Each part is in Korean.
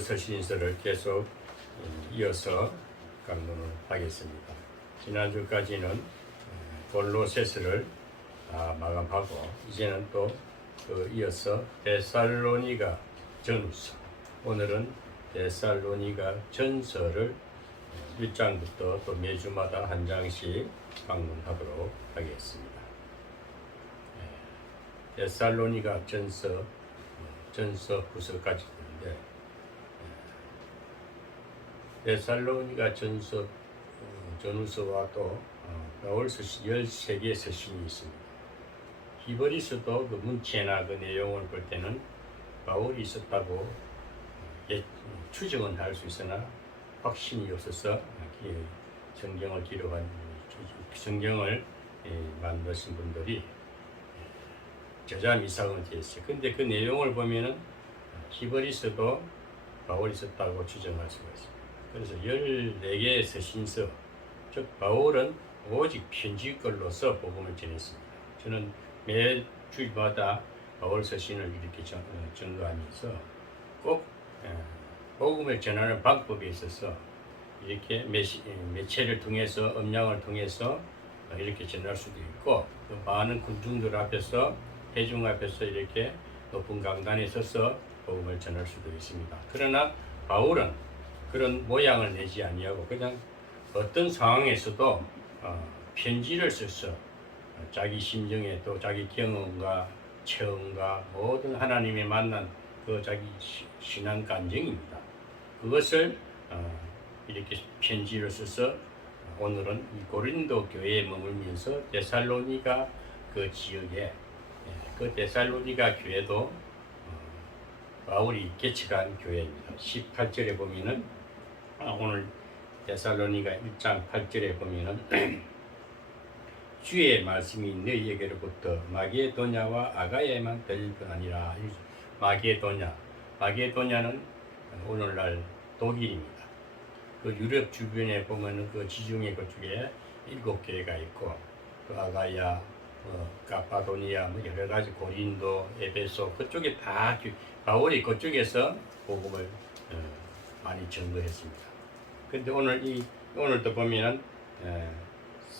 바울 서신서를 계속 이어서 강론을 하겠습니다. 지난주까지는 골로새서를 마감하고 이제는 또 이어서 데살로니가 전후서, 오늘은 데살로니가 전서를 1장부터 또 매주마다 한 장씩 강론하도록 하겠습니다. 데살로니가 전서 후서까지 있는데, 데살로니가 전후서와 또 바울 서신 13개의 서신이 있습니다. 히브리서도 그 문체나 그 내용을 볼 때는 바울이 썼다고 추정은 할 수 있으나 확신이 없어서 성경을 기록한 성경을 만드신 분들이 저자 미상은 되어 있어요. 근데 그 내용을 보면은 히브리서도 바울이 썼다고 추정할 수가 있습니다. 그래서 14개의 서신서, 즉 바울은 오직 편지글로서 복음을 전했습니다. 저는 매 주마다 바울 서신을 이렇게 전거하면서 꼭 복음을 전하는 방법에 있어서 이렇게 매체를 통해서, 음량을 통해서 이렇게 전할 수도 있고, 또 많은 군중들 앞에서, 대중 앞에서 이렇게 높은 강단에 서서 복음을 전할 수도 있습니다. 그러나 바울은 그런 모양을 내지 아니하고 그냥 어떤 상황에서도 편지를 써서 자기 심정에 또 자기 경험과 체험과 모든 하나님의 만난 그 자기 신앙 감정입니다. 그것을 이렇게 편지를 써서 오늘은 이 고린도 교회에 머물면서 데살로니가 그 지역에, 그 데살로니가 교회도 바울이 개척한 교회입니다. 18절에 보면은 오늘 데살로니가 1장 8절에 보면은 주의 말씀이 너희에게로부터 마게도냐와 아가야에만 들릴 뿐 아니라. 마게도냐는 오늘날 독일입니다. 그 유럽 주변에 보면은 그 지중해 그쪽에 7교회가 있고, 그 아가야, 가파도니아, 여러 가지 고린도, 에베소 그쪽에 다 바울이 그쪽에서 복음을 많이 전거했습니다. 근데 오늘도 보면은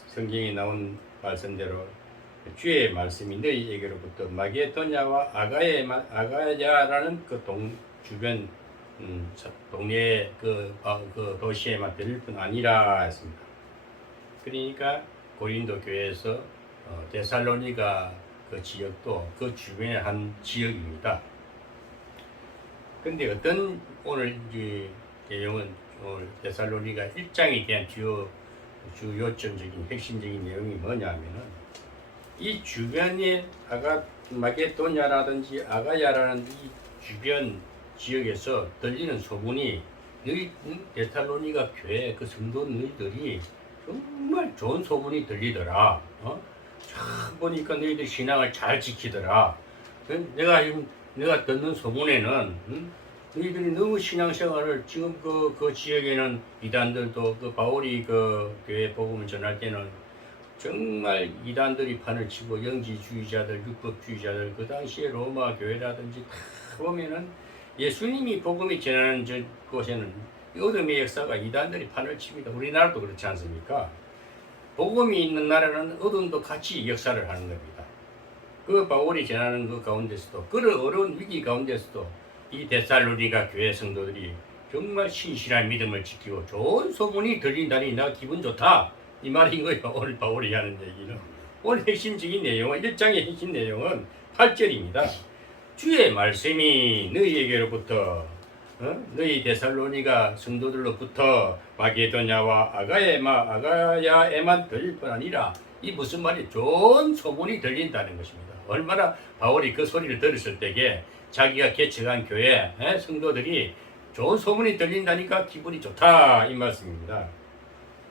성경에 나온 말씀대로 주의 말씀이 너희에게로부터 마게도냐와 아가야라는 그 주변 동네 그 도시에만 들릴 뿐 아니라 했습니다. 그러니까 고린도 교회에서 데살로니가 그 지역도 그 주변의 한 지역입니다. 근데 어떤 오늘 이제 내용은 오늘 데살로니가 1장에 대한 요점적인 핵심적인 내용이 뭐냐면은 이 주변에 마게도냐라든지 아가야라는 이 주변 지역에서 들리는 소문이 너희 데살로니가 교회 그 성도 너희들이 정말 좋은 소문이 들리더라. 참 보니까 너희들 신앙을 잘 지키더라. 내가 듣는 소문에는 너희들이 너무 신앙생활을 지금 그 지역에는 이단들도 그 바울이 그 교회 복음을 전할 때는 정말 이단들이 판을 치고 영지주의자들, 율법주의자들, 그 당시에 로마 교회라든지 다 보면은 예수님이 복음이 전하는 곳에는 어둠의 역사가 이단들이 판을 칩니다. 우리나라도 그렇지 않습니까? 복음이 있는 나라는 어둠도 같이 역사를 하는 겁니다. 그 바울이 전하는 그 가운데서도, 그런 어려운 위기 가운데서도 이 데살로니가 교회 성도들이 정말 신실한 믿음을 지키고 좋은 소문이 들린다니 나 기분 좋다, 이 말인 거예요. 오늘 바울이 하는 얘기는. 오늘 핵심적인 내용은 1장의 핵심 내용은 8절입니다. 주의 말씀이 너희에게로부터 너희 데살로니가 성도들로부터 마게도냐와 아가야에만 들릴 뿐 아니라, 이 무슨 말이 좋은 소문이 들린다는 것입니다. 얼마나 바울이 그 소리를 들었을 때에 자기가 개척한 교회 성도들이 좋은 소문이 들린다니까 기분이 좋다, 이 말씀입니다.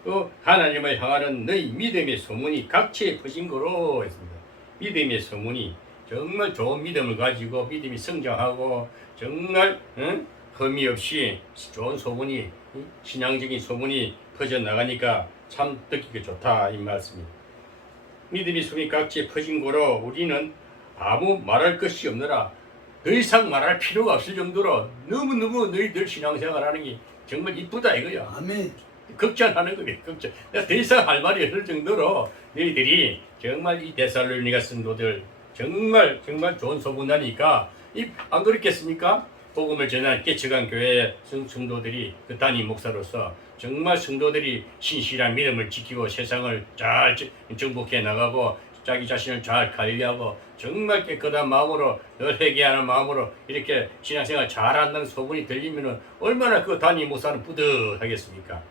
또 하나님을 향하는 너희 믿음의 소문이 각처에 퍼진 거로 했습니다. 믿음의 소문이 정말 좋은 믿음을 가지고 믿음이 성장하고 정말 흠이 없이 좋은 소문이, 신앙적인 소문이 퍼져나가니까 참 듣기가 좋다, 이 말씀입니다. 믿음의 소문이 각지에 퍼진 거로 우리는 아무 말할 것이 없느라 더 이상 말할 필요가 없을 정도로 너무너무 너희들 신앙생활하는 게 정말 이쁘다 이거야. 아멘. 걱정하는 거예요. 걱정. 내가 더 이상 할 말이 없을 정도로 너희들이 정말 이 데살로니가 성도들 정말 좋은 소문나니까 안 그렇겠습니까? 복음을 전한 깨쳐간 교회 성도들이 그 단임 목사로서 정말 성도들이 신실한 믿음을 지키고 세상을 잘 정복해 나가고 자기 자신을 잘 관리하고 정말 깨끗한 마음으로 늘 회개하는 마음으로 이렇게 신앙생활 잘한다는 소문이 들리면 얼마나 그 단임 목사는 뿌듯하겠습니까?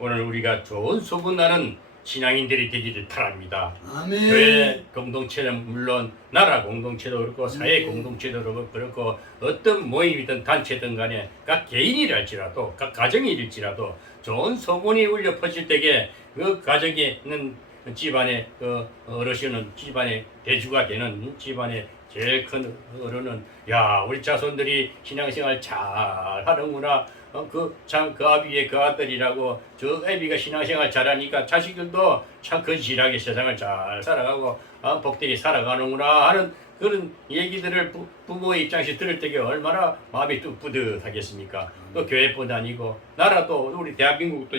오늘 우리가 좋은 소문나는 신앙인들이 되기를 바랍니다. 아멘. 교회 공동체는 물론 나라 공동체도 그렇고 사회 공동체도 그렇고 어떤 모임이든 단체든 간에 각 개인이랄지라도 각 가정이랄지라도 좋은 소문이 울려 퍼질 때에 그 가정에 있는 집안의 그 어르신은 집안의 대주가 되는 집안의 제일 큰 어른은 야 우리 자손들이 신앙생활 잘 하는구나. 그 아비의 그 아들이라고 저 애비가 신앙생활 잘하니까 자식들도 참 건실하게 세상을 잘 살아가고 복되게 살아가는구나 하는 그런 얘기들을 부모의 입장에서 들을 때에 얼마나 마음이 또 뿌듯하겠습니까? 또 교회뿐 아니고 나라도 우리 대한민국도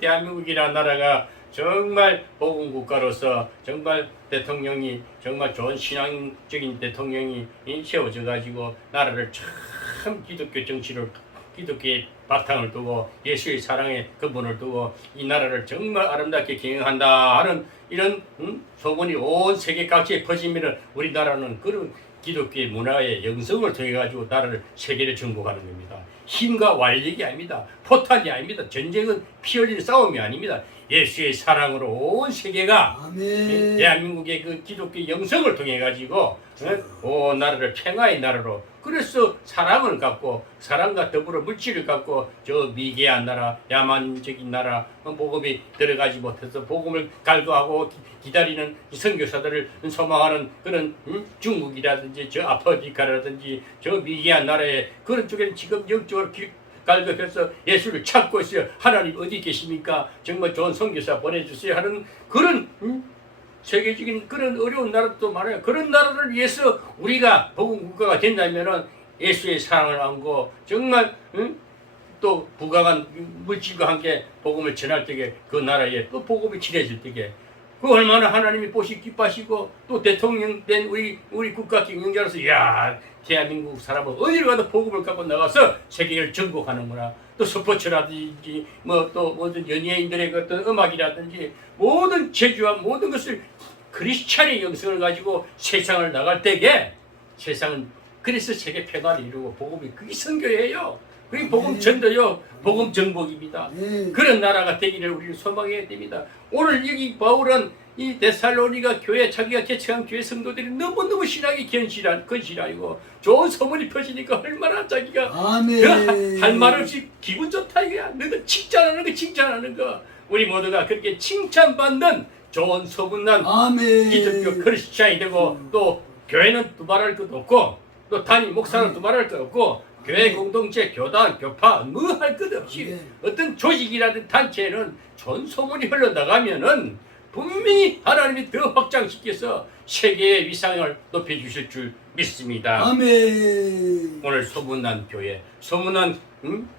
대한민국이라는 나라가 정말 복음 국가로서 정말 대통령이 정말 좋은 신앙적인 대통령이 세워져 가지고 나라를 참 기독교 정치를 기독교의 바탕을 두고 예수의 사랑의 근본을 두고 이 나라를 정말 아름답게 경영한다 하는 이런 소문이 온 세계 각지에 퍼지면 우리나라는 그런 기독교의 문화의 영성을 통해 가지고 나라를 세계를 정복하는 겁니다. 힘과 완력이 아닙니다. 포탄이 아닙니다. 전쟁은 피 흘리는 싸움이 아닙니다. 예수의 사랑으로 온 세계가 아멘. 대한민국의 그 기독교 영성을 통해 가지고 온 나라를 평화의 나라로 그래서 사랑을 갖고 사랑과 더불어 물질을 갖고 저 미개한 나라 야만적인 나라 복음이 들어가지 못해서 복음을 갈구하고 기다리는 선교사들을 소망하는 그런 중국이라든지 저 아프리카라든지 저 미개한 나라에 그런 쪽에는 지금 영적으로 갈급해서 예수를 찾고 있어요. 하나님 어디 계십니까? 정말 좋은 선교사 보내주세요 하는 그런 세계적인 그런 어려운 나라도 많아요. 그런 나라를 위해서 우리가 복음 국가가 된다면은 예수의 사랑을 안고 정말 또 부강한 물질과 함께 복음을 전할 때에 그 나라에 또 복음이 전해질 때에 그 얼마나 하나님이 보시 기뻐하시고 또 대통령 된 우리 국가 경영자로서 야 대한민국 사람은 어디를 가도 복음을 갖고 나가서 세계를 정복하는구나. 또 스포츠라든지 뭐 또 모든 연예인들의 어떤 음악이라든지 모든 재주와 모든 것을 크리스찬의 영성을 가지고 세상을 나갈 때에 세상은 그래서 세계 평화를 이루고 복음이 그게 선교예요. 그게 복음 전도요. 복음 정복입니다. 그런 나라가 되기를 우리는 소망해야 됩니다. 오늘 여기 바울은 이 데살로니가 교회 자기가 개척한 교회 성도들이 너무너무 신앙이 건실하고 좋은 소문이 퍼지니까 얼마나 자기가 할 말 없이 기분 좋다 이거야. 너도 칭찬하는 거 우리 모두가 그렇게 칭찬받는 좋은 소문난 기독교 크리스찬이 되고 또 교회는 두말할 것도 없고 또 단임 목사는 두말할 것 없고 교회 공동체, 교단, 교파 뭐 할 것 없이 어떤 조직이라든 단체에는 좋은 소문이 흘러나가면은 분명히 하나님이 더 확장시켜서 세계의 위상을 높여주실 줄 믿습니다. 아멘. 오늘 소문난 교회, 소문난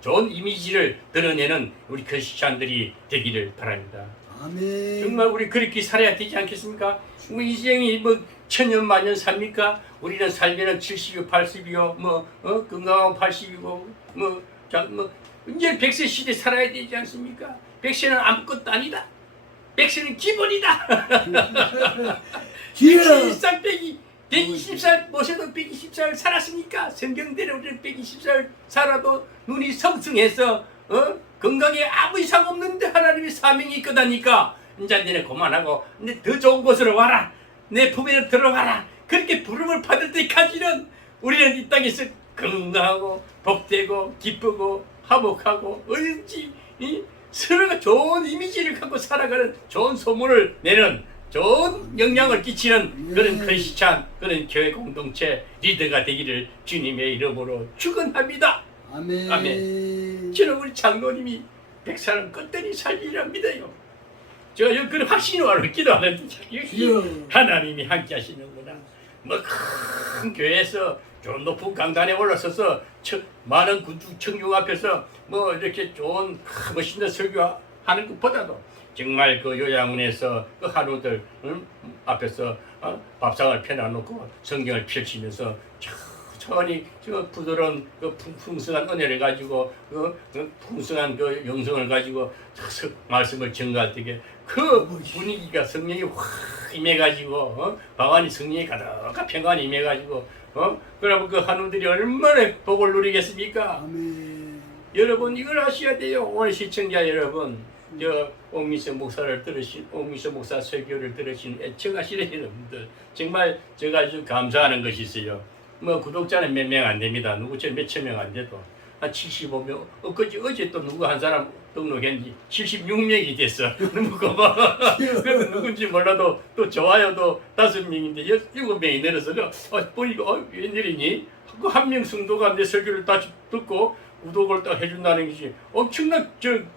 좋은 이미지를 드러내는 우리 크리스찬들이 되기를 바랍니다. 아멘. 정말 우리 그렇게 살아야 되지 않겠습니까? 우리 인생이 뭐 천년 만년 삽니까? 우리는 살면은 70이고 80이고 건강하면 80이고 이제 100세 시대 살아야 되지 않습니까? 100세는 아무것도 아니다. 100세는 기본이다. 120살 빼기 120살 모셔도 120살 살았으니까 성경대로 우리는 120살 살아도 눈이 성승해서 건강에 아무 이상 없는데 하나님이 사명이 있거다니까 이제 너네 그만하고 근데 더 좋은 곳으로 와라. 내 품에 들어가라. 그렇게 부름을 받을 때까지는 우리는 이 땅에서 건강하고 복되고 기쁘고 화목하고 얼지 서로가 좋은 이미지를 갖고 살아가는 좋은 소문을 내는 좋은 영향을 끼치는 그런 크리스찬 그런 교회 공동체 리더가 되기를 주님의 이름으로 축원합니다. 아멘. 아멘. 저는 우리 장로님이 100살은 끝들이 살리라 믿어요. 제가 그런 확신으로 기도하는데 역시 하나님이 함께 하시는구나. 뭐 큰 교회에서 좋은 높은 강단에 올라서서 많은 청중 앞에서 뭐 이렇게 좋은 멋있는 설교하는 것보다도 정말 그 요양원에서 그 한우들 앞에서 밥상을 펴놔놓고 성경을 펼치면서 천천히 저 부드러운 그 풍성한 은혜를 가지고 그 풍성한 그 영성을 가지고 말씀을 전가할 때에 그 분위기가 성령이 확 임해가지고 방 안이 성령이 가득한 평안이 임해가지고 그러면 그 한우들이 얼마나 복을 누리겠습니까? 아멘. 여러분 이걸 아셔야 돼요. 오늘 시청자 여러분, 저 옥미서 목사를 들으신 옥미서 목사 설교를 들으신 애청하시는 여러분들 정말 제가 아주 감사하는 것이 있어요. 뭐 구독자는 몇 명 안 됩니다. 누구처럼 몇천 명 안 돼도 한 75명. 어제 또 누구 한 사람 등록했는지 76명이 됐어. 너무 고마워. 그래서 누군지 몰라도 또 좋아요도 5명인데 7명이 늘어서 보니까 웬일이니? 그 한 명 성도가 내 설교를 다 듣고 구독을 딱 해준다는 것이 엄청난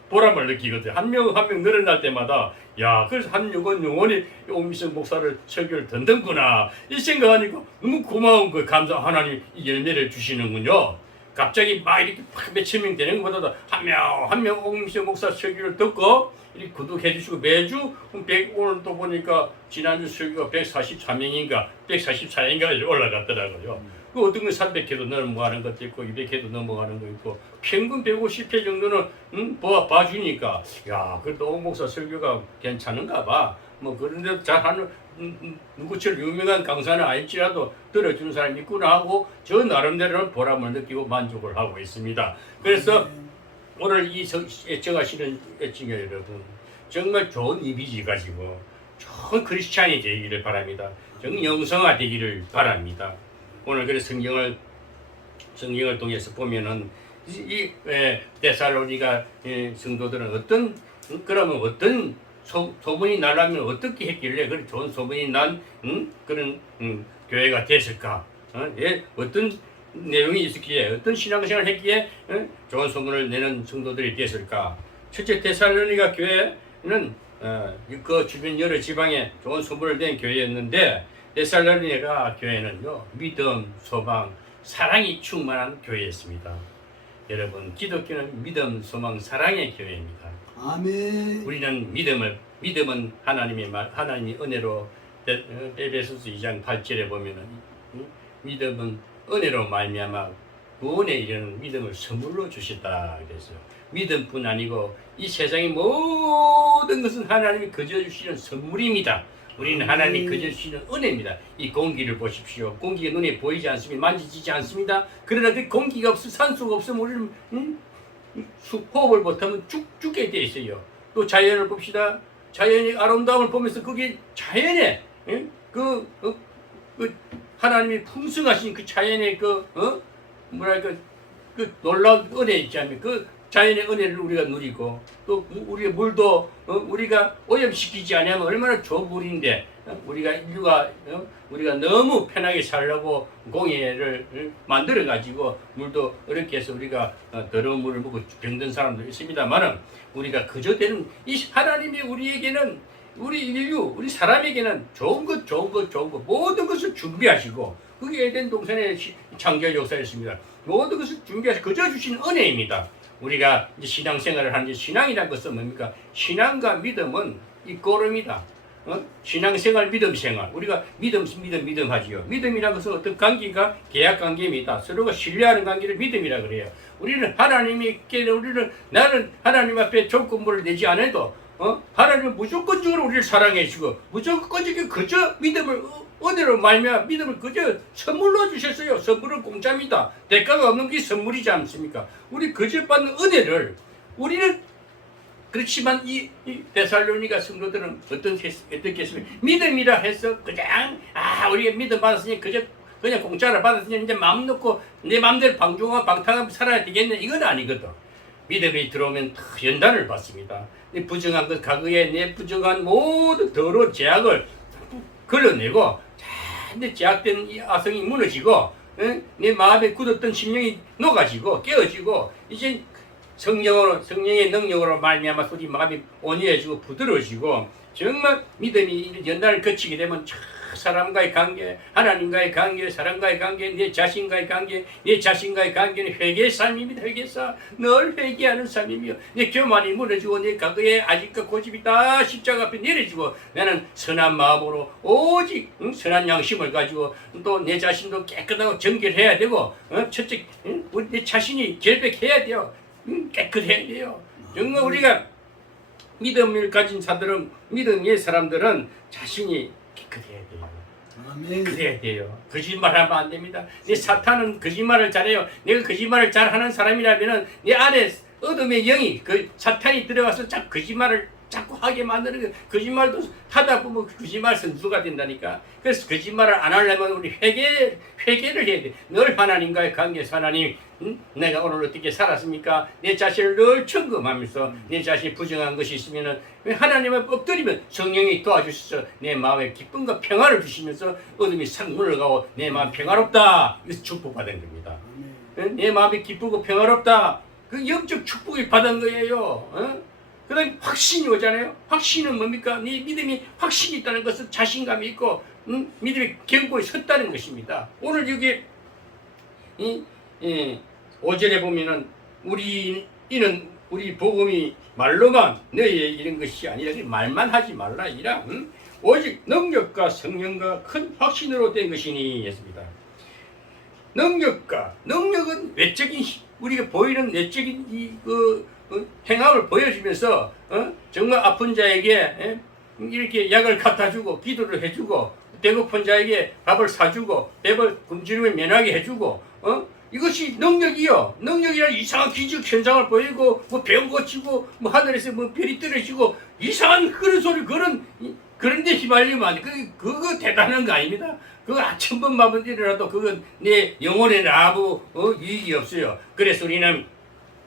보람을 느끼거든. 한 명 한 명 늘어날 때마다 야, 그래서 한 영혼이 옥미성 목사를 설교를 듣는구나 이 생각하니까 너무 고마운 거예요. 감사 하나님 이 열매를 주시는군요. 갑자기 막 이렇게 몇천 명 되는 것보다도 한 명 한 명 옥미성 목사 설교를 듣고 이렇게 구독해 주시고 매주 오늘 또 보니까 지난주 설교가 144명인가 144인가 올라갔더라고요. 그 어떤 건 300회도 넘어가는 것도 있고 200회도 넘어가는 거 있고 평균 150회 정도는 봐주니까 야 그래도 옥 목사 설교가 괜찮은가 봐. 뭐 그런데 잘하는 누구처럼 유명한 강사는 아닐지라도 들어주는 사람이 있구나 하고 저 나름대로는 보람을 느끼고 만족을 하고 있습니다. 그래서 오늘 이 애청하시는 애청자 여러분 정말 좋은 이미지 가지고 좋은 크리스찬이 되기를 바랍니다. 정말 영성화 되기를 바랍니다. 오늘 그래서 성경을 통해서 보면은 이 데살로니가 성도들은 그러면 어떤 소문이 나려면 어떻게 했길래 그런 좋은 소문이 난 그런 교회가 됐을까? 어떤 내용이 있었기에 어떤 신앙생활을 했기에 좋은 소문을 내는 성도들이 됐을까? 첫째 데살로니가 교회는 그 주변 여러 지방에 좋은 소문을 낸 교회였는데 데살로니가 교회는요 믿음, 소망, 사랑이 충만한 교회였습니다. 여러분 기독교는 믿음, 소망, 사랑의 교회입니다. 아멘. 우리는 믿음은 하나님의 은혜로 에베소서 2장 8절에 보면은 믿음은 은혜로 말미암아 구원에 이르는 믿음을 선물로 주셨다 그랬어요. 믿음뿐 아니고 이 세상의 모든 것은 하나님이 거저 주시는 선물입니다. 우리는 하나님이 거저 주시는 은혜입니다. 이 공기를 보십시오. 공기가 눈에 보이지 않습니다. 만지지지 않습니다. 그러나 그 공기가 산소가 없으면 우리는 호흡을 못하면 죽게 돼 있어요. 또 자연을 봅시다. 자연의 아름다움을 보면서 그게 자연의 그 하나님이 풍성하신 그 자연의 그 놀라운 은혜 있지 않습니까? 그 자연의 은혜를 우리가 누리고 또 우리의 물도 우리가 오염시키지 않으면 얼마나 좋은 물인데 우리가 너무 편하게 살려고 공해를 만들어 가지고 물도 어렵게 해서 우리가 더러운 물을 먹고 병든 사람도 있습니다만은 우리가 그저 되는 이 하나님이 우리에게는 우리 인류 우리 사람에게는 좋은 것 모든 것을 준비하시고 그게 에덴 동산의 창조 역사였습니다. 모든 것을 준비하시고 그저 주신 은혜입니다. 우리가 이제 신앙생활을 하는데 신앙이라는 것은 뭡니까? 신앙과 믿음은 이 꼬름이다. 신앙생활, 믿음생활. 우리가 믿음 하지요. 믿음이라는 것은 어떤 관계가 계약 관계입니다. 서로가 신뢰하는 관계를 믿음이라 그래요. 우리는 나는 하나님 앞에 조건부를 내지 않아도 하나님은 무조건적으로 우리를 사랑해 주고 무조건적으로 그저 믿음을 은혜로 말미암아 믿음을 그저 선물로 주셨어요. 선물은 공짜입니다. 대가가 없는 게 선물이지 않습니까? 우리 그저 받는 은혜를 우리는 그렇지만 이 데살로니가 성도들은 어떻게 했습니까? 믿음이라 해서 그냥 우리가 믿음 받았으니 그냥 공짜로 받았으니 이제 마음 놓고 내 마음대로 방종하고 방탕하고 살아야 되겠네 이건 아니거든. 믿음이 들어오면 연단을 받습니다. 부정한 것 과거에 내 부정한 모든 더러운 죄악을 걸러내고 내 제약된 이 아성이 무너지고 내 마음에 굳었던 심령이 녹아지고 깨어지고 이제 성령의 능력으로 말미암아 우리 마음이 온유해지고 부드러워지고 정말 믿음이 연단을 거치게 되면 참 사람과의 관계, 하나님과의 관계, 사람과의 관계, 내 자신과의 관계, 내 자신과의 관계는 회개의 삶입니다. 회개의 삶. 늘 회개하는 삶이며 내 교만이 무너지고 내 과거의 아직과 고집이 다 십자가 앞에 내려지고 나는 선한 마음으로 오직 선한 양심을 가지고 또 내 자신도 깨끗하고 정결해야 되고 첫째 내 자신이 결백해야 돼요. 깨끗해야 돼요. 정말 우리가 믿음을 가진 자들은 믿음의 사람들은 자신이 깨끗해야 돼요. 아멘. 그래야 돼요. 거짓말하면 안 됩니다. 내 사탄은 거짓말을 잘해요. 내가 거짓말을 잘하는 사람이라면은 내 안에 어둠의 영이 그 사탄이 들어가서 자꾸 거짓말을 자꾸 하게 만드는 거예요. 거짓말도 하다 보면 거짓말 선수가 된다니까. 그래서 거짓말을 안 하려면 우리 회개를 해야 돼. 늘 하나님과의 관계에서 하나님, 내가 오늘 어떻게 살았습니까? 내 자신을 늘 점검하면서 내 자신이 부정한 것이 있으면은 하나님을 엎드리면 성령이 도와주셔서 내 마음에 기쁨과 평화를 주시면서 어둠이 싹 물러가고 내 마음 평화롭다. 이것을 축복받은 겁니다. 내 마음이 기쁘고 평화롭다. 그 영적 축복을 받은 거예요. 그 다음에 확신이 오잖아요. 확신은 뭡니까? 네 믿음이 확신이 있다는 것은 자신감이 있고 믿음의 견고에 섰다는 것입니다. 오늘 여기 5절에 보면은 우리 복음이 말로만 너희에게 이런 것이 아니라 말만 하지 말라 이라 오직 능력과 성령과 큰 확신으로 된 것이니 했습니다. 능력은 외적인 우리가 보이는 내적인 행함을 보여주면서 정말 아픈 자에게 이렇게 약을 갖다 주고 기도를 해주고 배고픈 자에게 밥을 사주고 배를 굶주림을 면하게 해주고 이것이 능력이요. 능력이라 이상한 기적 현상을 보이고 뭐 병 고치고 뭐 하늘에서 뭐 별이 떨어지고 이상한 그런 소리 그런데 휘말리면 안 돼. 그거 대단한 거 아닙니다. 그거 천번 만번 일어나도 그건 내 영혼에는 아무 유익이 없어요. 그래서 우리는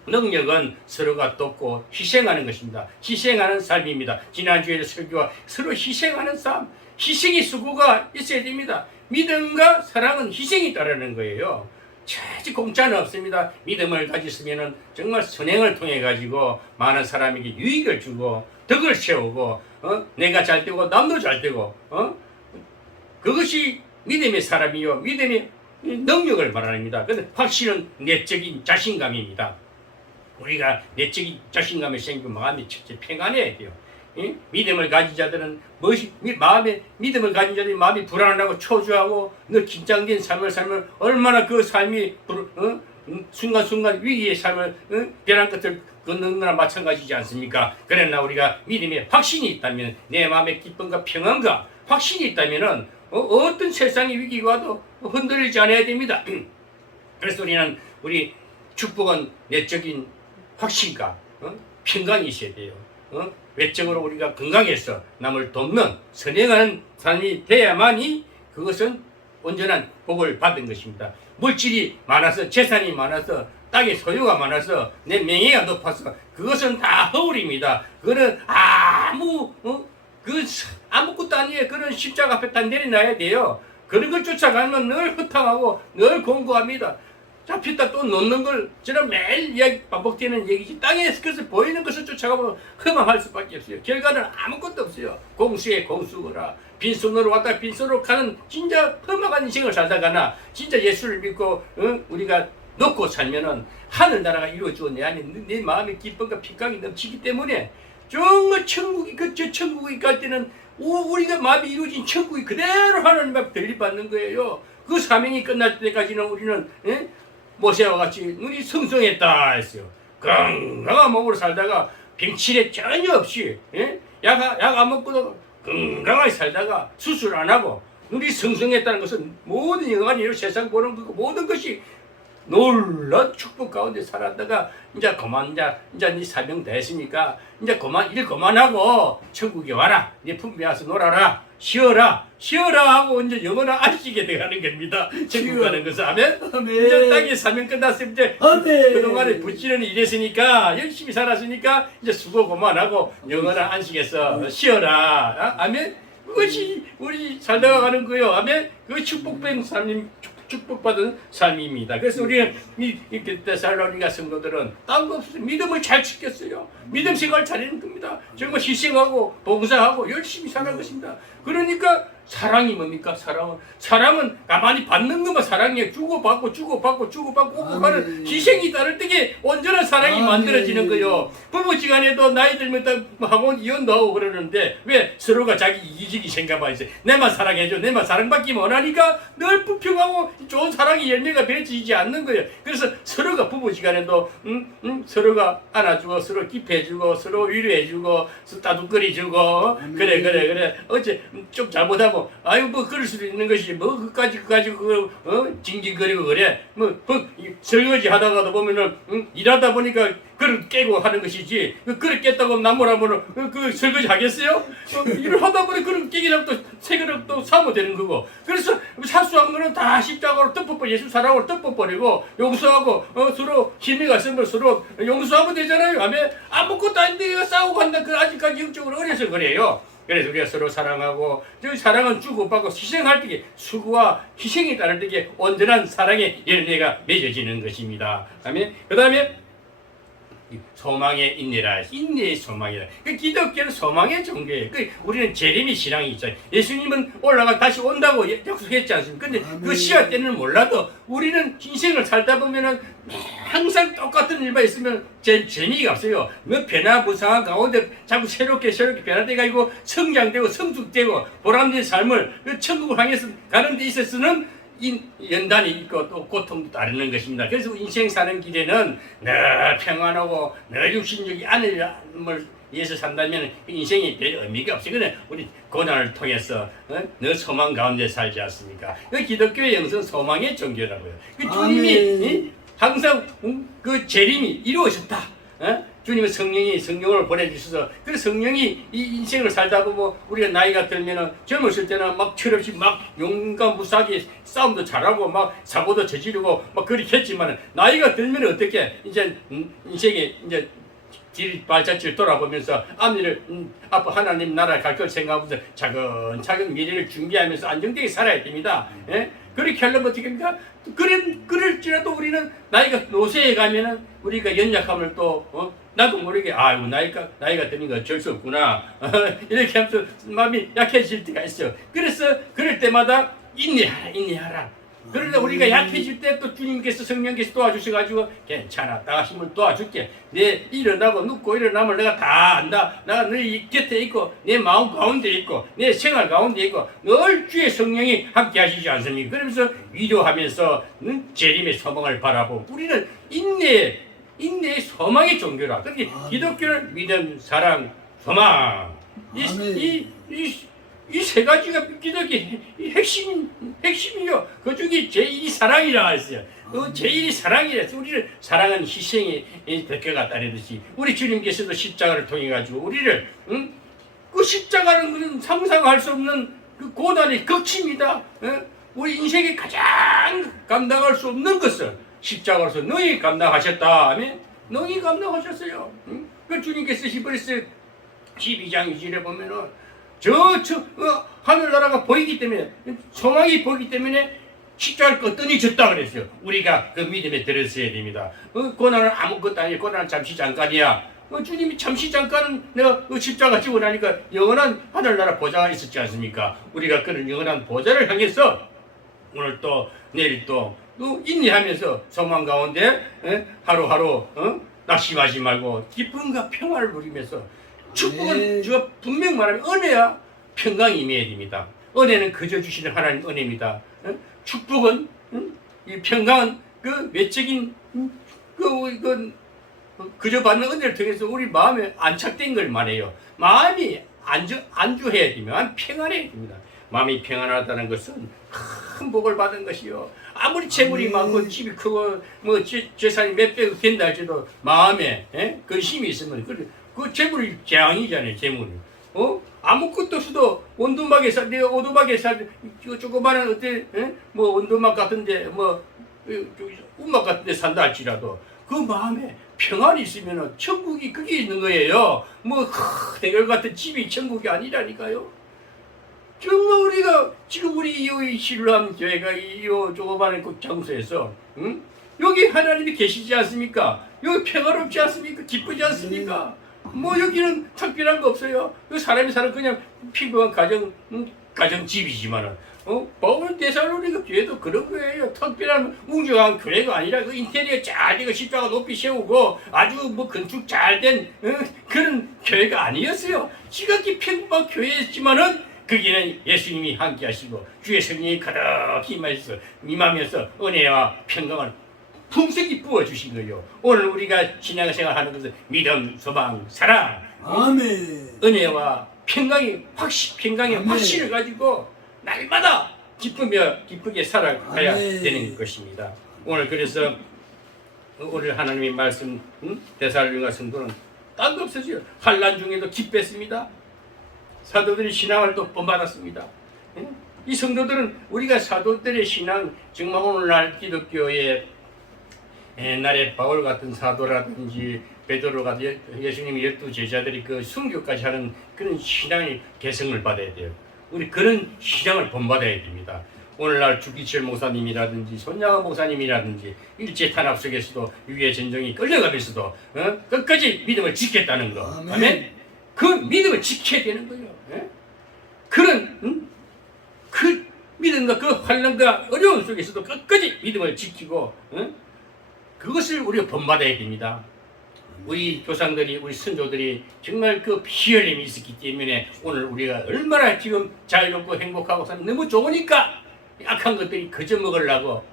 능력은 서로가 돕고 희생하는 것입니다. 희생하는 삶입니다. 지난주에 설교와 서로 희생하는 삶, 희생의 수고가 있어야 됩니다. 믿음과 사랑은 희생이 따르는 거예요. 절대 공짜는 없습니다. 믿음을 가졌으면 정말 선행을 통해 가지고 많은 사람에게 유익을 주고 덕을 세우고 내가 잘 되고 남도 잘 되고 그것이 믿음의 사람이요 믿음의 능력을 말합니다. 근데 확실은 내적인 자신감입니다. 우리가 내적인 자신감이 생기고 마음이 첫째 평안해야 돼요. 믿음을 가진 자들은 믿음을 가진 자들이 마음이 불안하고 초조하고 늘 긴장된 삶을 살면 얼마나 그 삶이 순간순간 위기의 삶을 벼랑 끝을 걷는 거나 마찬가지지 않습니까? 그러나 우리가 믿음에 확신이 있다면 내 마음의 기쁨과 평안과 확신이 있다면은 어떤 세상의 위기가 와도 흔들리지 않아야 됩니다. 그래서 우리 축복은 내적인 확신과 평강이 있어야 돼요. 외적으로 우리가 건강해서 남을 돕는 선행하는 삶이 돼야만이 그것은 온전한 복을 받은 것입니다. 물질이 많아서 재산이 많아서 땅의 소유가 많아서 내 명예가 높아서 그것은 다 허울입니다. 그거는 아무것도 아니에요. 그런 십자가 앞에 다 내려놔야 돼요. 그런 걸 쫓아가면 늘 허탕하고 늘 공고합니다. 잡혔다 또 놓는 걸 저는 매일 이야기 반복되는 얘기지. 땅에서 그것을 보이는 것을 쫓아가면 허망할 수밖에 없어요. 결과는 아무것도 없어요. 공수에 공수거라. 빈손으로 왔다 빈손으로 가는 진짜 험악한 인생을 살다가나 진짜 예수를 믿고 우리가 놓고 살면은 하늘나라가 이루어지고 내 안에 내 마음의 기쁨과 평강이 넘치기 때문에 정말 저 천국에 갈 때는 우리가 마음이 이루어진 천국이 그대로 하나님 앞에 변리받는 거예요. 그 사명이 끝날 때까지는 우리는 모세와 같이 눈이 성성했다 했어요. 건강한 몸으로 살다가 병치레 전혀 없이 약 안 먹고도 건강하게 살다가 수술 안 하고 눈이 성성했다는 것은 모든 영안이 세상 보는 거고 모든 것이 놀라운 축복 가운데 살았다가 이제 네 사명 다 했으니까 이제 일 그만하고 천국에 와라. 네 품에 와서 놀아라. 쉬어라 하고 이제 영원한 안식에 들어가는 겁니다. 천국 가는 것은 아멘. 이제 땅에 사명 끝났을 때 그동안에 부지런히 일했으니까 열심히 살았으니까 이제 수고 그만하고 영원한 안식에서 쉬어라. 아멘. 그것이 우리 살다가 가는 거예요. 아멘. 그 축복받은 삶입니다. 그래서 우리는 이 데살로니가 성도들은 딴 거 없어요. 믿음을 잘 지켰어요. 믿음 생활 잘하는 겁니다. 정말 희생하고 봉사하고 열심히 사는 것입니다. 그러니까 사랑이 뭡니까? 사랑은 가만히 받는 것만 사랑이에요. 주고받고 하는 희생이 따를 때에 온전한 사랑이 만들어지는 거요. 부부지간에도 나이 들면 딱 하고 이혼도 하고 그러는데 왜 서로가 자기 이기적이 생각만 있어요. 내만 사랑해줘. 내만 사랑받기 원하니까 늘 불평하고 좋은 사랑의 열매가 맺어지지 않는 거예요. 그래서 서로가 부부지간에도 서로가 안아주고 서로 기뻐해주고 서로 위로해주고 따뜻거리주고 그래 어째 좀 잘못하면 아유 뭐 그럴 수도 있는 것이 뭐 그까지 징징거리고 그래 뭐 설거지 하다가도 보면은 일하다 보니까 그릇 깨고 하는 것이지 그릇 깼다고 나무라면은 그 설거지 하겠어요? 일을 하다 보니 그릇 깨기라고 또 새 그릇 또 사면 되는 거고 그래서 사소한 거는 다 십자가로 덮어버리고 예수 사랑으로 덮어버리고 용서하고 서로 힘이 갔으면 서로 용서하면 되잖아요. 아무것도 아닌데 싸우고 한다 그 아직까지 영적으로 어려서 그래요. 그래서 우리가 서로 사랑하고 저 사랑은 주고받고 희생할 때에 수고와 희생이 따를 때에 온전한 사랑의 열매가 맺어지는 것입니다. 그 다음에 소망의 인내라. 인내의 소망이라. 그 기독교는 소망의 종교예요. 우리는 재림의 신앙이 있잖아요. 예수님은 올라가 다시 온다고 약속했지 않습니까? 근데 그 시간 때는 몰라도 우리는 인생을 살다 보면은 항상 똑같은 일만 있으면 재미가 없어요. 뭐 변화무쌍한 가운데 자꾸 새롭게 변화되고 가지고 성장되고 성숙되고 보람된 삶을 천국을 향해서 가는 데 있어서는 연단이 있고 또 고통도 따르는 것입니다. 그래서 인생 사는 길에는 늘 평안하고 늘 육신적인 안을 위해서 산다면 인생이 별 의미가 없어요. 그래 우리 고난을 통해서 늘 소망 가운데 살지 않습니까? 그 기독교의 영성 소망의 종교라고요. 그 주님이 항상 그 재림이 이루어졌다. 주님의 성령을 보내주셔서 그 성령이 이 인생을 살다 보면 우리가 나이가 들면은 젊었을 때는 막 철없이 막 용감무사하게 싸움도 잘하고 막 사고도 저지르고 막 그렇게 했지만 나이가 들면 어떻게 이제 인생에 이제 발자취를 돌아보면서 앞으로 하나님 나라 갈 걸 생각하면서 차근차근 미래를 준비하면서 안정되게 살아야 됩니다. 예? 그렇게 하려면 어떻게 합니까? 그럴지라도 우리는 나이가 노쇠해 가면은 우리가 연약함을 또 나도 모르게 아이고 나이가 드니까 어쩔 수 없구나 이렇게 하면서 마음이 약해질 때가 있어요. 그래서 그럴 때마다 인내하라. 그러다 우리가 약해질 때 또 주님께서 성령께서 도와주셔가지고 괜찮아, 내가 힘을 도와줄게. 내 일어나고 눕고 일어나면 내가 다 안다. 내가 너희 곁에 있고 내 마음 가운데 있고 내 생활 가운데 있고 늘 주의 성령이 함께 하시지 않습니까? 그러면서 위로하면서 재림의 소망을 바라보고 우리는 인내의 소망의 종교라. 그렇게 기독교는 믿음, 사랑, 소망 이 세 가지가 기독교의 핵심이요. 그 중에 제1이 사랑이라 했어요. 제1이 사랑이라 해서 우리를 사랑은 희생의 대가가 따르듯이 우리 주님께서도 십자가를 통해 가지고 우리를 그 십자가는 그런 상상할 수 없는 그 고난의 극치입니다. 우리 인생에 가장 감당할 수 없는 것을 십자가로서 너희 감당하셨다 하면 너희 감당하셨어요. 그 주님께서 히브리서 12장 2절에 보면은 하늘나라가 보이기 때문에 소망이 보이기 때문에 십자가를 껐더니 졌다 그랬어요. 우리가 그 믿음에 들었어야 됩니다. 고난은 아무것도 아니에요. 고난은 잠시 잠깐이야. 주님이 잠시 잠깐 내가 십자가 지고 나니까 영원한 하늘나라 보좌가 있었지 않습니까? 우리가 그런 영원한 보좌를 향해서 오늘 또 내일 또 인내하면서 소망 가운데 하루하루 낙심하지 말고 기쁨과 평화를 누리면서 축복은 제가 분명 말하면 은혜야 평강이 임해야 됩니다. 은혜는 그저 주시는 하나님 은혜입니다. 축복은 이 평강은 그 외적인 그저 받는 은혜를 통해서 우리 마음에 안착된 걸 말해요. 마음이 안주해야 되면 평안해야 됩니다. 마음이 평안하다는 것은 큰 복을 받은 것이요. 아무리 재물이 많고 집이 크고 뭐 재산이 몇 백억 된다 할지라도 마음에 근심이 있으면 그 재물이 재앙이잖아요. 재물이. 아무것도 없어도 원두막에 내가 오두막에 조그마한 뭐 원두막 같은데 뭐 운막 같은데 산다 할지라도 그 마음에 평안이 있으면 천국이 그게 있는 거예요. 뭐 대결 같은 집이 천국이 아니라니까요. 정말 우리가 지금 우리 이 신람 교회가 이 조그마한 그 장소에서 여기 하나님이 계시지 않습니까? 여기 평화롭지 않습니까? 기쁘지 않습니까? 뭐 여기는 특별한 거 없어요. 그 사람이 사는 그냥 평범한 가정 가정집이지만은 바울 데살로니가 교회도 그런 거예요. 특별한 웅장한 교회가 아니라 그 인테리어 잘 되고 십자가 높이 세우고 아주 뭐 건축 잘된 그런 교회가 아니었어요. 지극히 평범한 교회였지만은 거기는 예수님이 함께하시고 주의 성령이 가득히 임하면서 은혜와 평강을 풍성히 부어주신 거예요. 오늘 우리가 신앙생활하는 것은 믿음, 소망, 사랑, 아멘. 은혜와 평강의 아멘. 확신을 가지고 날마다 기쁘게 살아가야 아멘. 되는 것입니다. 오늘 그래서 오늘 하나님의 말씀 데살로니가 성도는 딴 거 없어져요. 환난 중에도 기뻤습니다. 사도들이 신앙을 또 본받았습니다. 이 성도들은 우리가 사도들의 신앙 정말 오늘날 기독교의 옛날에 바울 같은 사도라든지 베드로 같은 예수님의 12제자들이 그 순교까지 하는 그런 신앙의 개성을 받아야 돼요. 우리 그런 신앙을 본받아야 됩니다. 오늘날 주기철 목사님이라든지 손양원 목사님이라든지 일제 탄압 속에서도 유해 전쟁이 끌려가면서도 끝까지 믿음을 지켰다는 거. 아멘. 아멘. 그 믿음을 지켜야 되는 거예요. 그런 그 믿음과 그 환난과 어려움 속에서도 끝까지 믿음을 지키고 그것을 우리가 본받아야 됩니다. 우리 조상들이 우리 선조들이 정말 그 피 흘림이 있었기 때문에 오늘 우리가 얼마나 지금 자유롭고 행복하고 너무 좋으니까 악한 것들이 그저 먹으려고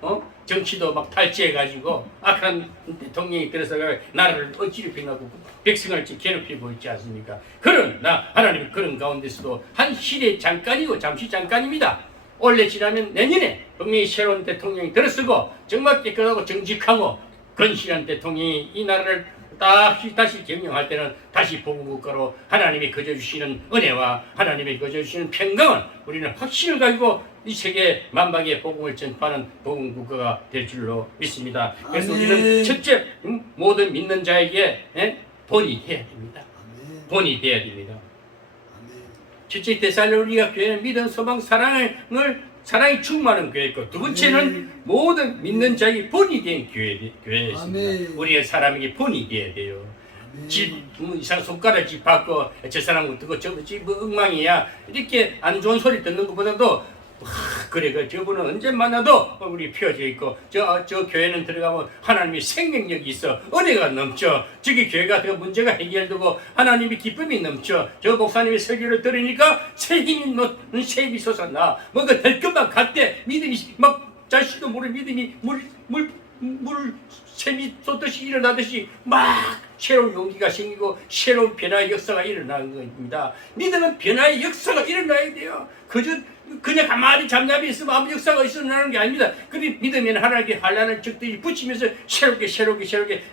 정치도 막 탈취해가지고 악한 대통령이 들어서가 나라를 어지럽혀가고 백성을 괴롭히고 있지 않습니까? 그러나 하나님은 그런 가운데서도 한 시대 잠깐이고 잠시 잠깐입니다. 올해 지나면 내년에 분명히 새로운 대통령이 들어서고 정말 깨끗하고 정직하고 건실한 대통령이 이 나라를 다시 경영할 때는 다시 복음국가로 하나님이 거저주시는 은혜와 하나님이 거저주시는 평강을 우리는 확신을 가지고 이 세계 만방의 복음을 전파하는 복음국가가 될 줄로 믿습니다. 그래서 아멘. 우리는 첫째 모든 믿는 자에게 본이 돼야 됩니다. 아멘. 본이 돼야 됩니다. 아멘. 첫째 데살로니가 교회는 믿음, 소망, 사랑이 충만한 교회였고 두 번째는 모든 믿는 자에게 본이 된 교회였습니다. 아멘. 우리의 사람에게 본이 돼야 돼요. 아멘. 집 이상 손가락 집 받고 저 사람 어떻고 저거 뭐 엉망이야 이렇게 안 좋은 소리 듣는 것보다도 그래 저분은 언제 만나도 얼굴이 펴져 있고 저 교회는 들어가면 하나님의 생명력이 있어 은혜가 넘쳐 저기 교회가 그 문제가 해결되고 하나님의 기쁨이 넘쳐 저 목사님의 설교를 들으니까 새 힘이 솟았나 뭔가 될 것만 같대 믿음이 막 자신도 모르는 믿음이 물 샘이 쏟듯이 일어나듯이 막 새로운 용기가 생기고 새로운 변화의 역사가 일어나는 겁니다. 믿음은 변화의 역사가 일어나야 돼요. 그냥 가만히 잠잠히 있으면 아무 역사가 일어나는 게 아닙니다. 그런데 믿으면 하나님께 환난을 적들이 붙이면서 새롭게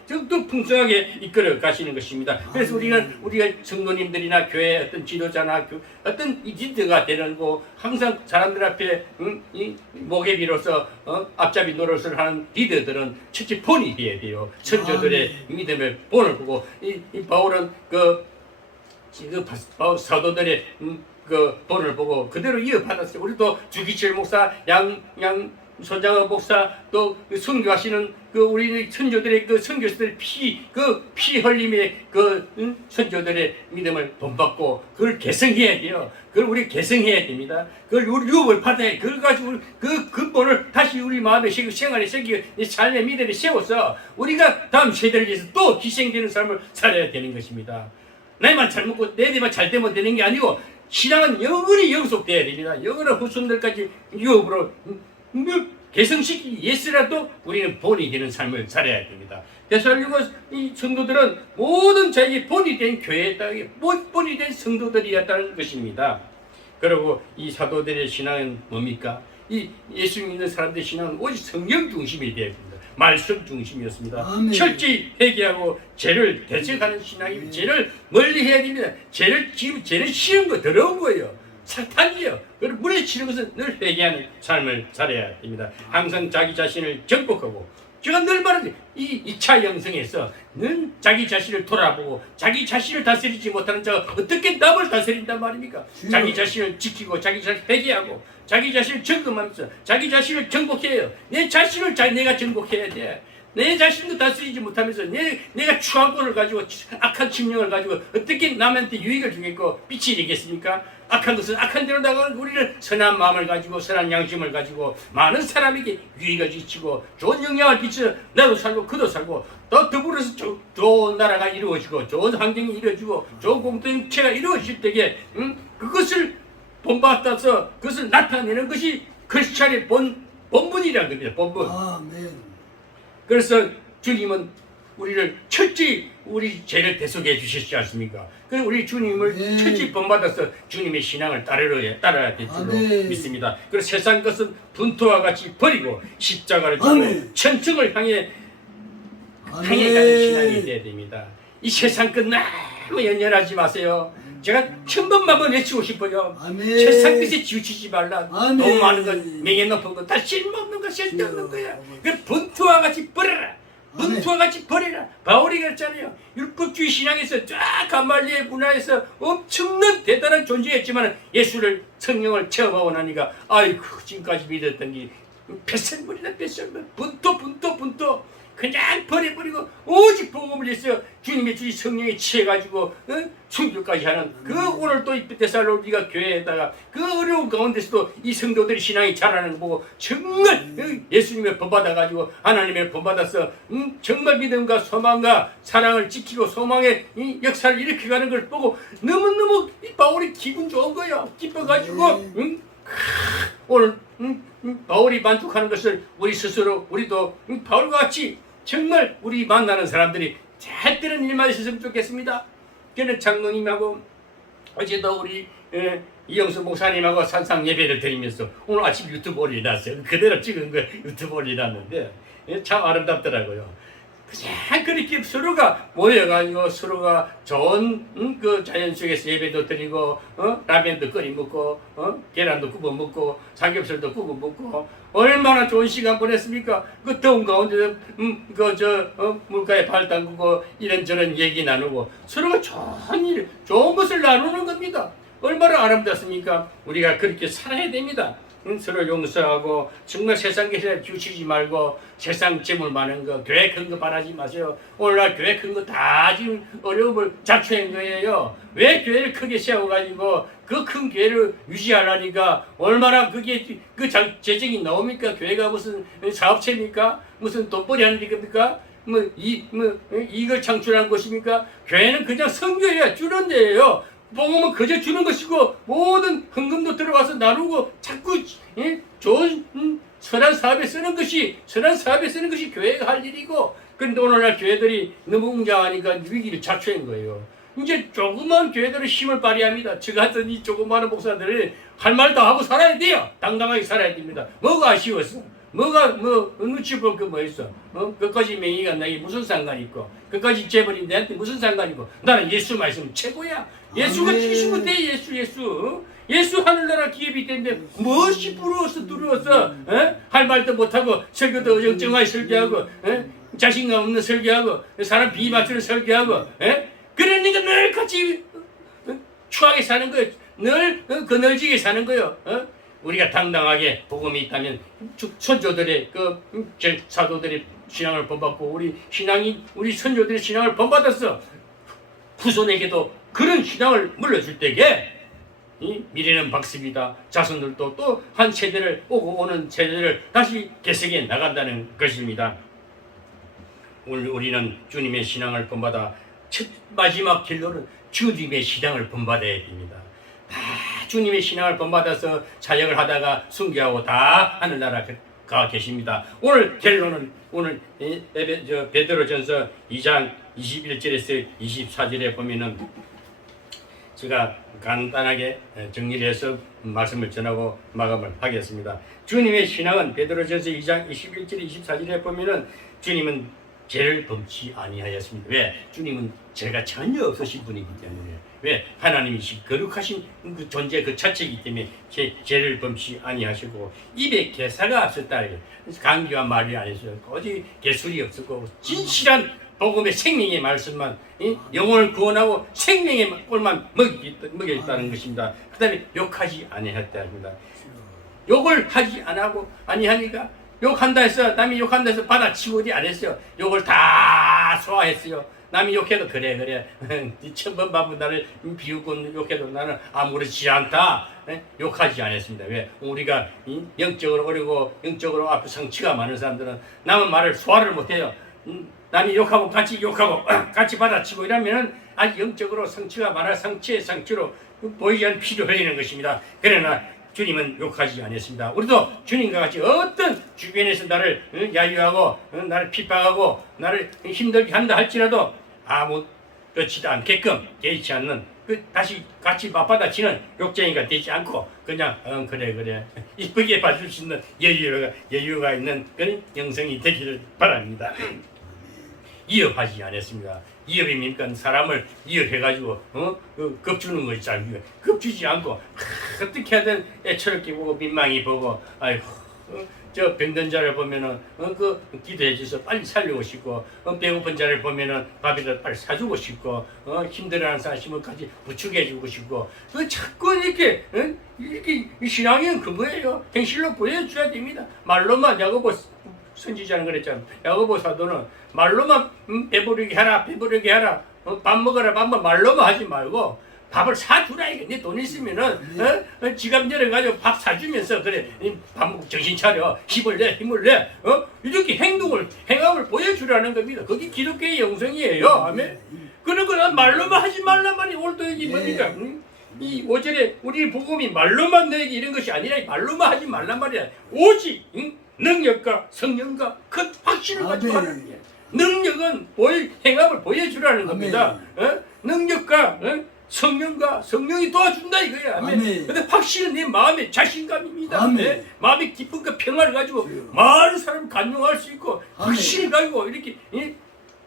더 풍성하게 이끌어 가시는 것입니다. 그래서 우리가 성도님들이나 교회 어떤 지도자나 어떤 리더가 되는 거 항상 사람들 앞에 이 목에 비로소 앞잡이 노릇을 하는 리더들은 첫째 본이 돼야 돼요. 선조들의 믿음의 본을 보고 이 바울은 사도들의 그 본을 보고 그대로 이어받았어요. 우리도 주기철 목사, 손장호 목사 또 선교하시는 우리 선조들의 선교사들의 피 흘림의 선조들의 믿음을 본받고 그걸 개성해야 돼요. 그걸 우리 개성해야 됩니다. 그걸 우리 유업을 받아야 돼. 그걸 가지고 그 본을 다시 우리 마음에 새기고 생활에 새기고 삶의 미래를 세워서 우리가 다음 세대를 위해서 또 희생되는 삶을 살아야 되는 것입니다. 나이만 잘 먹고 내대만 잘 되면 되는 게 아니고 신앙은 영원히 영속돼야 됩니다. 영원한 후손들까지 유업으로 개성시키기 위해서라도 우리는 본이 되는 삶을 살아야 됩니다. 데살로니가 이 성도들은 모든 자에게 본이 된 교회였다, 본이 된 성도들이었다는 것입니다. 그리고 이 사도들의 신앙은 뭡니까? 이 예수 믿는 사람들의 신앙은 오직 성령 중심이 되어야 됩니다. 말씀 중심이었습니다. 아멘. 철저히 회개하고 죄를 대적하는 신앙이 죄를 멀리 해야 됩니다. 죄는 싫은 거 더러운 거예요. 사탄이에요. 그걸 물리치는 것은 늘 회개하는 삶을 살아야 됩니다. 항상 자기 자신을 정복하고 제가 늘 말하지 이 2차 영성에서 늘 자기 자신을 돌아보고 자기 자신을 다스리지 못하는 자가 어떻게 남을 다스린단 말입니까? 자기 자신을 지키고 자기 자신을 회개하고 자기 자신을 점검하면서 자기 자신을 정복해요. 내 자신을 내가 정복해야 돼. 내 자신도 다스리지 못하면서 내가 추악권을 가지고 악한 침령을 가지고 어떻게 남한테 유익을 주겠고 빛이 되겠습니까? 악한 것은 악한 대로 나가는 우리는 선한 마음을 가지고 선한 양심을 가지고 많은 사람에게 유익을 끼치고 좋은 영향을 끼쳐 나도 살고 그도 살고 또 더불어서 좋은 나라가 이루어지고 좋은 환경이 이루어지고 좋은 공동체가 이루어질 때에 그것을 본받아서 그것을 나타내는 것이 크리스찬의 본분이라는 겁니다. 본분. 아멘. 그래서 주님은 우리를 철저히 우리 죄를 대속해 주셨지 않습니까? 그래서 우리 주님을 네. 철저히 본받아서 주님의 신앙을 따라야 될 줄로 아멘. 믿습니다. 그래서 세상 것은 분토와 같이 버리고 십자가를 지고 아멘. 천층을 향해 아멘. 가는 신앙이 돼야 됩니다. 이 세상 것 너무 연연하지 마세요. 제가 천번만번 외치고 싶어요. 아멘. 세상 것에 치우치지 말라. 아멘. 너무 많은 것, 명예 높은 것, 다 쓸모없는 것, 쓸데없는 거야. 그 분투와 같이 버려라. 분투와 같이 버려라. 바울이 그랬잖아요. 율법주의 신앙에서 쫙 가말리의 문화에서 엄청난 대단한 존재였지만 예수를 성령을 체험하고 나니까 아이고 지금까지 믿었던 게 뱃설물이다 뱃설물. 분투 그냥 버려버리고 오직 복음을 위해서 주님의 주의 성령에 취해가지고 순교까지 하는 그 오늘 또 데살로니가 교회에다가 그 어려운 가운데서도 이 성도들이 신앙이 자라는 거 보고 정말 예수님의 본받아가지고 하나님의 본받아서 정말 믿음과 소망과 사랑을 지키고 소망의 이 역사를 일으켜가는 걸 보고 너무너무 이 바울이 기분 좋은 거예요. 기뻐가지고 오늘 바울이 만족하는 것을 우리 스스로 우리도 바울과 같이 정말 우리 만나는 사람들이 잘 되는 일만 있었으면 좋겠습니다. 저는 장로님하고 어제도 우리 이영수 목사님하고 산상 예배를 드리면서 오늘 아침 유튜브 올려놨어요. 그대로 찍은 거 유튜브 올려놨는데 참 아름답더라고요. 그냥 그렇게 서로가 모여가지고 서로가 좋은 그 자연 속에서 예배도 드리고 라면도 끓여 먹고 계란도 구워 먹고 삼겹살도 구워 먹고 얼마나 좋은 시간 보냈습니까? 그 더운 가운데 물가에 발 담그고 이런저런 얘기 나누고 서로가 좋은 것을 나누는 겁니다. 얼마나 아름답습니까? 우리가 그렇게 살아야 됩니다. 서로 용서하고 정말 세상 것에 주치지 말고 세상 재물 많은 거 교회 큰 거 바라지 마세요. 오늘날 교회 큰 거 다 지금 어려움을 자초한 거예요. 왜 교회를 크게 세워가지고 그 큰 교회를 유지하려니까 얼마나 그게 재정이 나옵니까? 교회가 무슨 사업체입니까? 무슨 돈벌이 하는 겁니까? 이익을 창출하는 것입니까? 교회는 그냥 선교해야 주는 데예요. 복음은 그저 주는 것이고 모든 헌금도 들어가서 나누고 자꾸 좋은 선한 사업에 쓰는 것이 교회가 할 일이고 그런데 오늘날 교회들이 너무 웅장하니까 위기를 자초한 거예요. 이제 조그만 교회들은 힘을 발휘합니다. 저 같은 이 조그마한 목사들이 할 말 다 하고 살아야 돼요. 당당하게 살아야 됩니다. 뭐가 아쉬웠어? 눈치 볼 거 뭐 있어? 그까지 명의가 나에게 무슨 상관이 있고 그까지 재벌이 내한테 무슨 상관이 있고 나는 예수 말씀 최고야. 예수가 지시면 돼. 예수 하늘나라 기업이 되는데 무엇이 부러워서 두려워서 할 말도 못하고 설교도 어정쩡하게 설교하고 자신감 없는 설교하고 사람 비위 맞추는 설교하고 그러니까 늘 같이 추하게 사는 거예요. 늘 그늘지게 사는 거예요. 우리가 당당하게 복음이 있다면 선조들의 사도들의 신앙을 본받고 우리 선조들의 신앙을 본받았어. 후손에게도 그런 신앙을 물려줄 때에 미래는 박습니다. 자손들도 또 한 세대를 오는 세대를 다시 개척해 나간다는 것입니다. 오늘 우리는 주님의 신앙을 본받아 마지막 길로는 주님의 신앙을 본받아야 됩니다. 다 주님의 신앙을 본받아서 사역을 하다가 순교하고 다 하늘나라 가 계십니다. 오늘 결론은 오늘 베드로전서 2장 21절에서 24절에 보면은 제가 간단하게 정리를 해서 말씀을 전하고 마감을 하겠습니다. 주님의 신앙은 베드로전서 2장 21절 24절에 보면은 주님은 죄를 범치 아니하였습니다. 왜? 주님은 죄가 전혀 없으신 분이기 때문에. 왜? 하나님이시 거룩하신 그 존재 그 자체이기 때문에 죄를 범치 아니하시고 입에 개사가 없었다. 감기와 말이 아니었어요. 어디 개술이 없었고 진실한 복음의 생명의 말씀만 영혼을 구원하고 생명의 꼴만 먹여 있다는 것입니다. 그 다음에 욕하지 아니했다 합니다. 욕을 하지 아니하니까 욕한다 해서 남이 욕한다 해서 받아치고 어디 안 했어요. 욕을 다 소화했어요. 남이 욕해도 그래 천번 받은 나를 비웃고 욕해도 나는 아무렇지 않다. 욕하지 않았습니다. 왜? 우리가 영적으로 어리고 영적으로 앞에 성취가 많은 사람들은 남의 말을 소화를 못해요. 남이 욕하고 같이 욕하고 같이 받아치고 이러면은 아주 영적으로 성취가 많아 성취의 상취로 보이지 않는 피로 흘리는 것입니다. 그러나 주님은 욕하지 않았습니다. 우리도 주님과 같이 어떤 주변에서 나를 야유하고 나를 핍박하고 나를 힘들게 한다 할지라도 아무 그렇지도 않게끔 개의치 않는 다시 같이 맞받아치는 욕쟁이가 되지 않고 그냥 그래 이쁘게 봐줄 수 있는 여유가 있는 그런 영성이 되기를 바랍니다. 이업하지 않았습니다. 이업이니까 사람을 이업해가지고 겁주는 거 있잖아요. 겁주지 않고 어떻게 하든 애처롭게 보고 민망히 보고 아이고 저 병든 자를 보면은 그 기도해 주셔서 빨리 살리고 싶고 배고픈 자를 보면은 밥이라도 빨리 사주고 싶고 힘들어하는 사람까지 부추겨 주고 싶고 자꾸 이렇게 신앙은 그거예요. 행실로 보여줘야 됩니다. 말로만 야고보 선지자는 그랬잖아. 야고보 사도는 말로만 배부르게 하라 밥 먹어라 말로만 하지 말고 밥을 사주라 이게 네 돈 있으면은 지갑 열어가지고 밥 사주면서 그래 밥 먹고 정신 차려 힘을 내 이렇게 행함을 보여주라는 겁니다. 그게 기독교의 영성이에요. 아멘. 그런 거는 말로만 하지 말란 말이 옳다기 뭡니까? 이 5절에 우리 복음이 말로만 내기 이런 것이 아니라 말로만 하지 말란 말이야. 오직 능력과 성령과 큰 확신을 가지고 하는 거예요. 능력은 행함을 보여주라는 겁니다. 능력과 성령과 성령이 도와준다 이거야. 아멘. 근데 확실히 내 마음의 자신감입니다. 네? 마음의 기쁨과 평화를 가지고 많은 사람을 감동할 수 있고 확신을 가지고 이렇게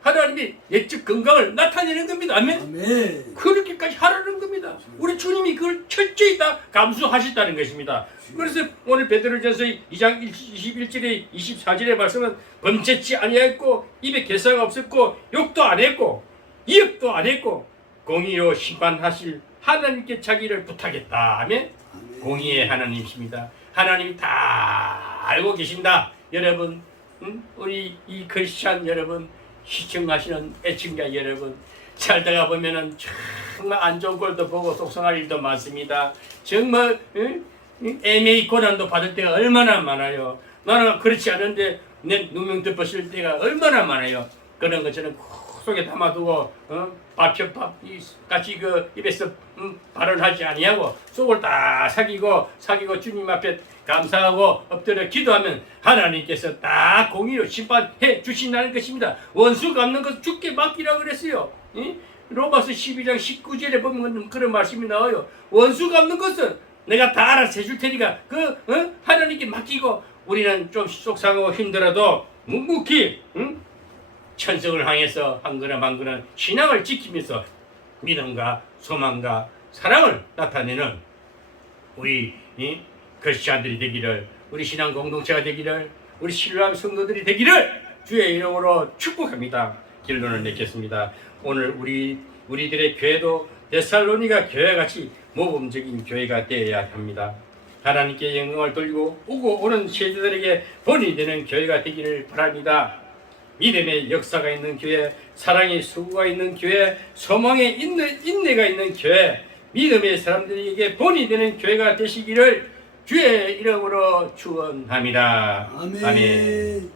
하나님이 예적 건강을 나타내는 겁니다. 아멘. 그렇게까지 하라는 겁니다. 우리 주님이 그걸 철저히 다 감수하셨다는 것입니다. 그래서 오늘 베드로전서 2장 21절에 24절의 말씀은 범죄치 아니하였고 입에 개사가 없었고 욕도 안 했고 이역도 안 했고 공의로 심판하실 하나님께 자기를 부탁했다. 아멘. 공의의 하나님이십니다. 하나님이 다 알고 계신다. 여러분, 우리 이 크리스찬 여러분, 시청하시는 애청자 여러분, 살다가 보면은 정말 안 좋은 꼴도 보고 속상할 일도 많습니다. 정말 애매히 고난도 받을 때가 얼마나 많아요. 나는 그렇지 않은데 내 누명 덮었을 때가 얼마나 많아요. 그런 것처럼 속에 담아두고 밥협 같이 그 입에서 발언하지 아니하고 속을 다 사기고 주님 앞에 감사하고 엎드려 기도하면 하나님께서 다 공의로 심판해 주신다는 것입니다. 원수 갚는 것 죽게 맡기라 그랬어요. 로마서 12장 19절에 보면 그런 말씀이 나와요. 원수 갚는 것은 내가 다 알아서 해줄 테니까 하나님께 맡기고 우리는 좀 속상하고 힘들어도 묵묵히 천성을 향해서 한 걸음 한 걸음 신앙을 지키면서 믿음과 소망과 사랑을 나타내는 우리 크리스찬들이 되기를, 우리 신앙 공동체가 되기를, 우리 신뢰하는 성도들이 되기를 주의 이름으로 축복합니다. 결론을 맺겠습니다. 오늘 우리들의 교회도 데살로니가 교회같이 모범적인 교회가 되어야 합니다. 하나님께 영광을 돌리고 오고 오는 세대들에게 본이 되는 교회가 되기를 바랍니다. 믿음의 역사가 있는 교회, 사랑의 수고가 있는 교회, 소망의 인내가 있는 교회, 믿음의 사람들에게 본이 되는 교회가 되시기를 주의 이름으로 축원합니다. 아멘.